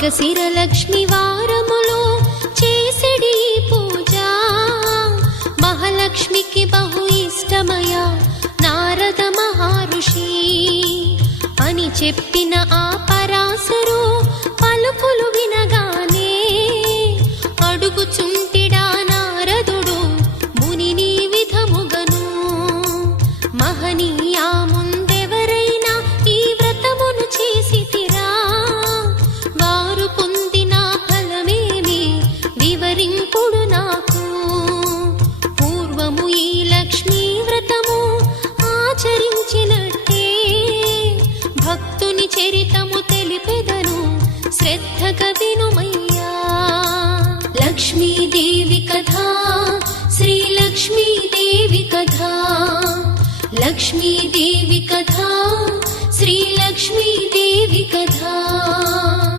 మార్గశిర లక్ష్మి వారములో చేసిడి పూజ మహాలక్ష్మికి బహు ఇష్టమయ నారద మహర్షి అని చెప్పిన ఆ పరాశరు పలుకులు వినగానే అడుగుచుంటిడా నారదుడు మునిని విధముగను మహనీయా ముందెవరైనా ఈ వ్రతమును చేసితిరా వారు పొందిన ఫలమేమి వివరింపుడు నాకు పూర్వము ఈ లక్ష్మీ వ్రతము ఆచరించినట్టే భక్తుని చరితము తెలిపెదను శ్రద్ధగా వినుమయ్యా లక్ష్మీదేవి కథా శ్రీ లక్ష్మీదేవి కథా లక్ష్మీదేవి కథా శ్రీ లక్ష్మీదేవి కథా।